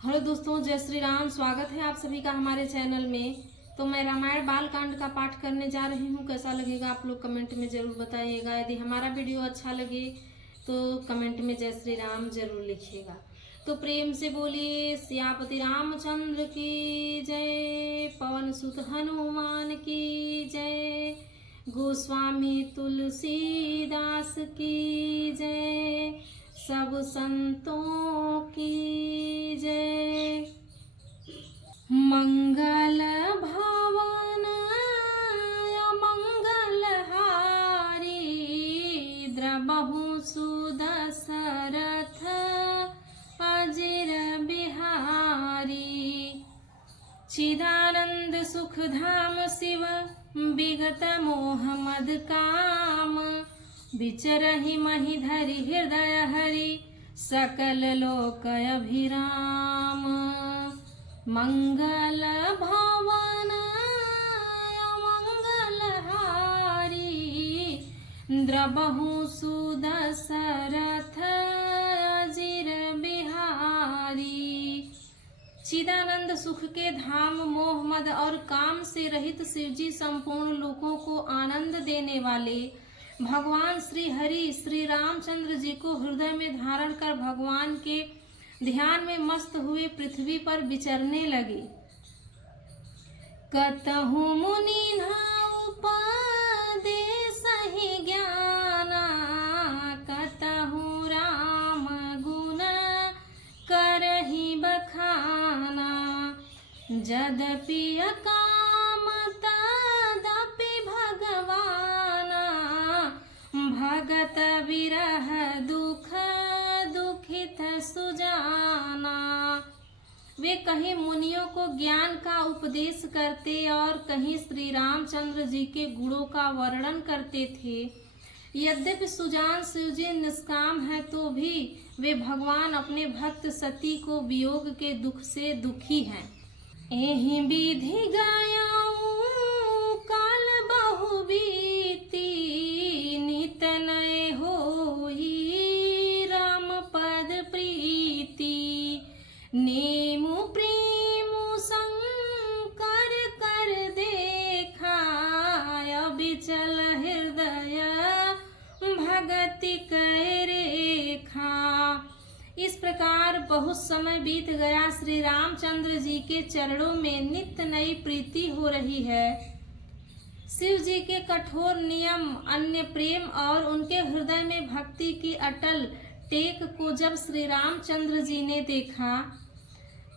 Hello दोस्तों, जय श्री राम। स्वागत है आप सभी का हमारे चैनल में। तो मैं रामायण बालकांड का पाठ करने जा रही हूँ। कैसा लगेगा आप लोग कमेंट में जरूर बताइएगा। यदि हमारा वीडियो अच्छा लगे तो कमेंट में जय श्री राम जरूर लिखिएगा। तो प्रेम से बोलिए सियापति रामचंद्र की जय, पवन सुत हनुमान की जय, गोस्वामी तुलसीदास की जय, सब संतों की जय। मंगल भवन मंगल हारी, द्रबहु सुदशरथ अजिर बिहारी, चिदानंद सुख धाम शिव विगत मोह मद काम, विचरहि महि धरि हृदय हरि सकल लोक अभिराम। मंगल भवन मंगल हारी, द्रबहु सुदशरथ अजिर बिहारी। चिदानंद सुख के धाम मोह मद और काम से रहित शिवजी संपूर्ण लोकों को आनंद देने वाले भगवान श्री हरि श्री रामचंद्र जी को हृदय में धारण कर भगवान के ध्यान में मस्त हुए पृथ्वी पर विचरने लगे। कतहु मुनि उपदेश ही ज्ञाना, कतहु राम गुण करहि बखाना, जदपि काम तदपि भगवाना, भगत विरह दुख दुखित सुजाना। वे कहीं मुनियों को ज्ञान का उपदेश करते और कहीं श्री रामचंद्र जी के गुणों का वर्णन करते थे। यद्यपि सुजान शिवजी निष्काम है तो भी वे भगवान अपने भक्त सती को वियोग के दुख से दुखी हैं। एहि विधि गायऊ काल बहु बीती, नित नय होई राम पद प्रीति, नेमु प्रेमु शंकर कर देखा, अबिचल हृदय भगति कै रेखा। इस प्रकार बहुत समय बीत गया। श्री रामचंद्र जी के चरणों में नित्य नई प्रीति हो रही है। शिव जी के कठोर नियम, अन्य प्रेम और उनके हृदय में भक्ति की अटल टेक को जब श्री रामचंद्र जी ने देखा,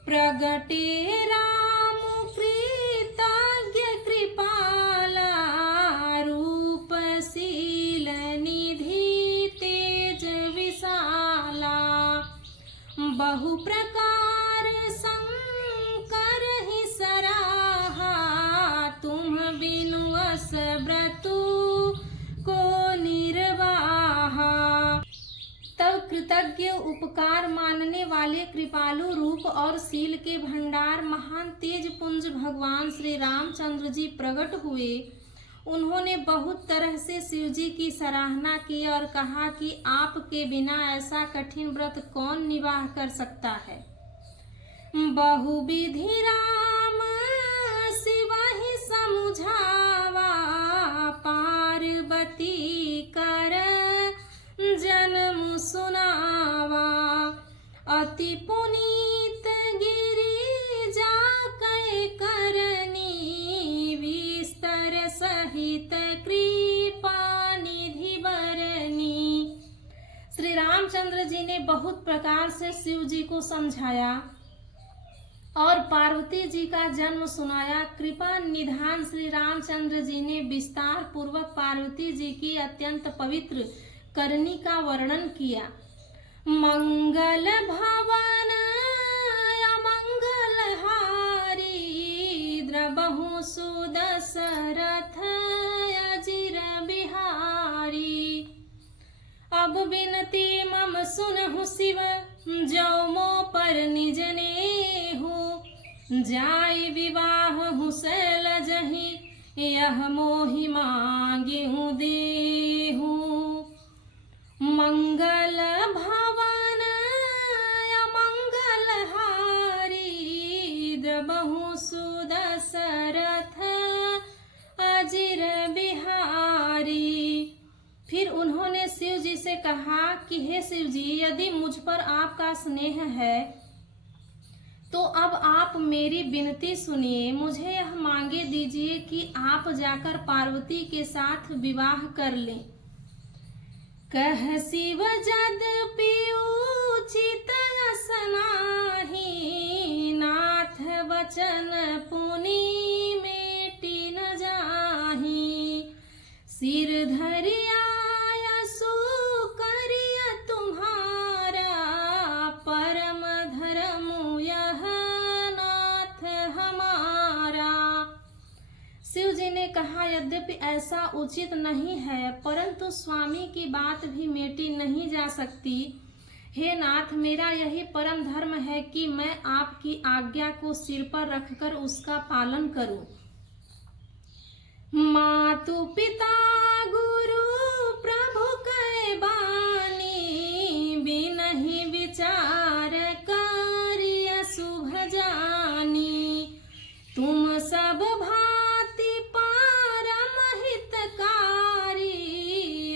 प्रगटे राम कृतज्ञ कृपाला, रूपशील निधि तेज विशाला, बहु प्रकार शंकर ही सराहा, तुम बिनु अस व्रतु को निर्वाहा। तब कृतज्ञ, उपकार मानने वाले, कृपालु रूप और शील के भंडार महान तेज पुंज भगवान श्री रामचंद्र जी प्रकट हुए। उन्होंने बहुत तरह से शिवजी की सराहना की और कहा कि आपके बिना ऐसा कठिन व्रत कौन निवाह कर सकता है। बहुविधि राम शिवहि समुझावा, पार्वती कर जन्म सुनावा, अति पुनीत गिरिजा कै करनी, विस्तर सहित कृपा निधि बरनी। श्री रामचंद्र जी ने बहुत प्रकार से शिव जी को समझाया और पार्वती जी का जन्म सुनाया। कृपा निधान श्री रामचंद्र जी ने विस्तार पूर्वक पार्वती जी की अत्यंत पवित्र करनी का वर्णन किया। मंगल भवन मंगल हारी, द्रबहु सुदशरथ अजिर बिहारी। अब बिनती मम सुनहु शिव, जो मो पर निज नेहु, जाय विवाह हु सैलजहि, यह मोहि मांगिहु देहु। मंगल भवन मंगल हारी, द्रबहु सुदशरथ अजिर बिहारी। फिर उन्होंने शिव जी से कहा कि हे शिव जी, यदि मुझ पर आपका स्नेह है तो अब आप मेरी विनती सुनिए। मुझे यह मांगे दीजिए कि आप जाकर पार्वती के साथ विवाह कर लें। कह शिव यद्यपि उचित यस नाहि, नाथ वचन पुनि मेटि न जाहि। सिर धरिया यसु करिया तुम्हारा, परम धर्म यह नाथ हमारा। शिव जी ने कहा, यद्यपि ऐसा उचित नहीं है, परंतु स्वामी की बात भी मेटी नहीं जा सकती। हे नाथ, मेरा यही परम धर्म है कि मैं आपकी आज्ञा को सिर पर रखकर उसका पालन करूं। मातु पिता गुरु प्रभु कै बानी, बिनहि विचार करिय शुभ जानी। तुम सब भांति परम हितकारी,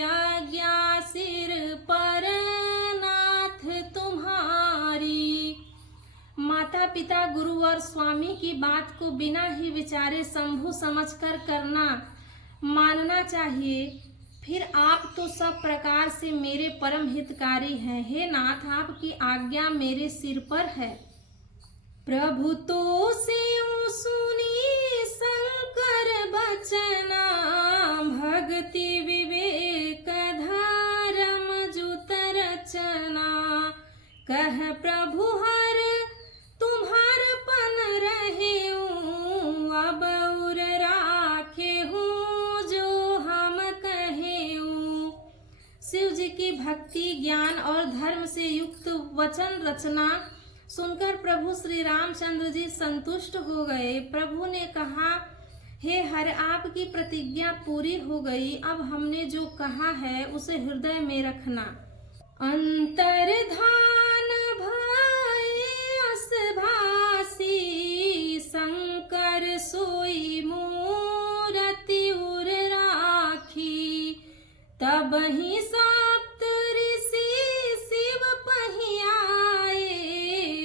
आज्ञा सिर पर नाथ तुम्हारी। माता पिता गुरु और स्वामी की बात को बिना ही विचारे शंभु समझकर करना मानना चाहिए। फिर आप तो सब प्रकार से मेरे परम हितकारी हैं। हे नाथ, आपकी आज्ञा मेरे सिर पर है। प्रभु तो सिउ सुनी शंकर बचना, भक्ति विवेक धर्म जुत रचना। कह प्रभु हर तुम्हार पन रहेऊ, अब उर राखे हूँ जो हम कहेऊ। शिव जी की भक्ति, ज्ञान और धर्म से युक्त वचन रचना सुनकर प्रभु श्री रामचंद्र जी संतुष्ट हो गए। प्रभु ने कहा, हे हर, आपकी प्रतिज्ञा पूरी हो गई। अब हमने जो कहा है उसे हृदय में रखना। अंतर्धान भय अस भासी, शंकर सोई मूरति उर राखी। तब ही सप्त ऋषि शिव पहियाए,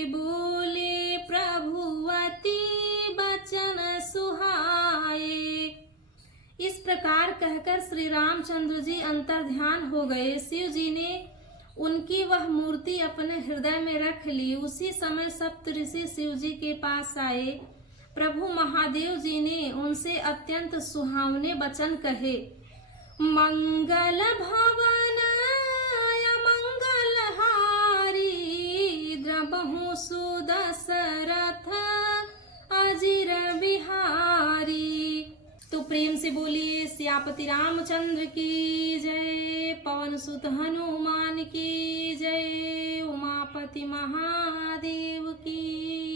बोले प्रभुवती बचन सुहाए। इस प्रकार कहकर श्री रामचंद्र जी अंतर्ध्यान हो गए। शिव जी ने उनकी वह मूर्ति अपने हृदय में रख ली। उसी समय सप्त ऋषि शिव जी के पास आए। प्रभु महादेव जी ने उनसे अत्यंत सुहावने वचन कहे। मंगल भवन मंगल हारी, द्रबहु सुदशरथ अजिर बिहारी। तो प्रेम से बोलिए सियापति रामचंद्र की जय, पवन सुत हनुमान की जय, उमापति महादेव की